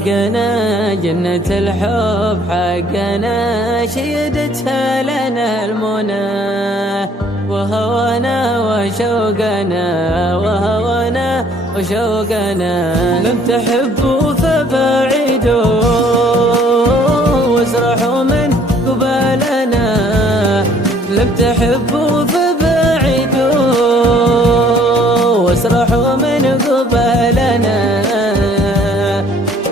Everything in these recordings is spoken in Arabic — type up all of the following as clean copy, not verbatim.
طريقنا جنة الحب حقنا، شيدتها لنا المنى وهوانا وشوقنا، وهوانا وشوقنا. لم تحبوا فبعيدوا واسرحوا من قبالنا، لم تحبوا فبعيدوا واسرحوا من قبالنا.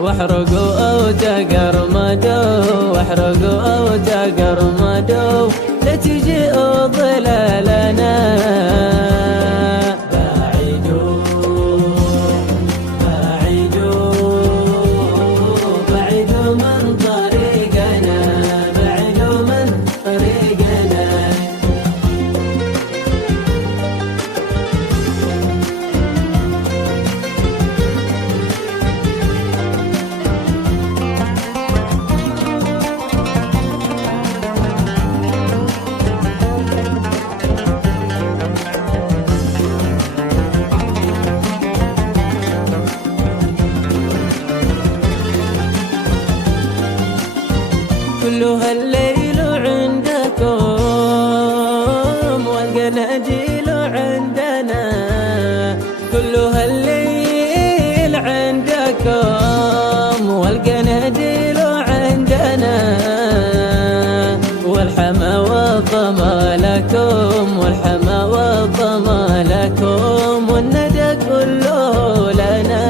واحرقوا أو تقرمدوا، واحرقوا أو تقرمدوا، لا تجيئوا ظلالنا. بعيدوا بعيدوا بعيدوا من طريقنا، بعيدوا من طريقنا. كل هالليل عندكم والقناديل عندنا، كل هالليل عندكم والقناديل عندنا. والحما والظما لكم، والحما والظما لكم، والندى كله لنا.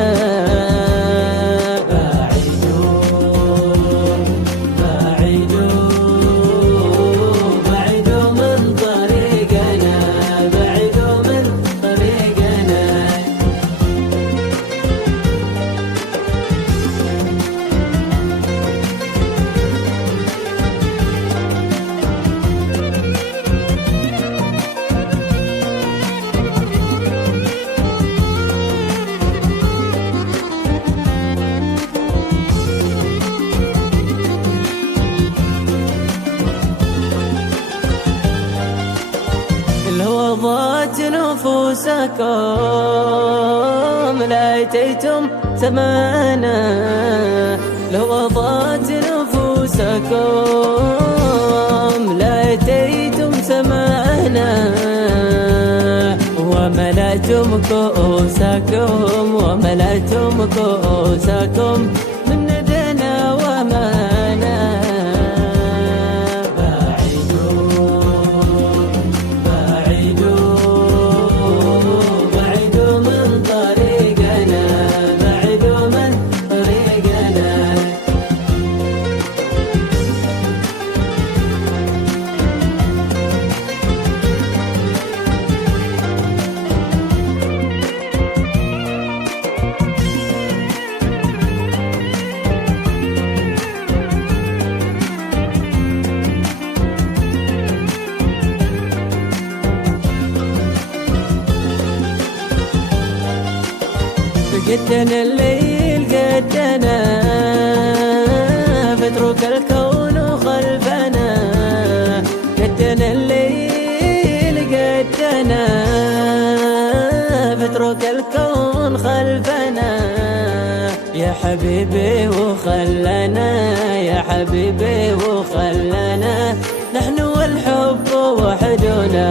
لوضات نفوسكم لا أتيتم سمانا، لوضات نفوسكم لا أتيتم سمانا. وملأتم كؤوسكم، وملأتم كؤوسكم من ندنا ومانا. قدنا الليل قدنا، فاترك الكون خلفنا. قدنا الليل قدنا، فاترك الكون خلفنا. يا حبيبي وخلنا، يا حبيبي وخلنا، نحن والحب وحدنا.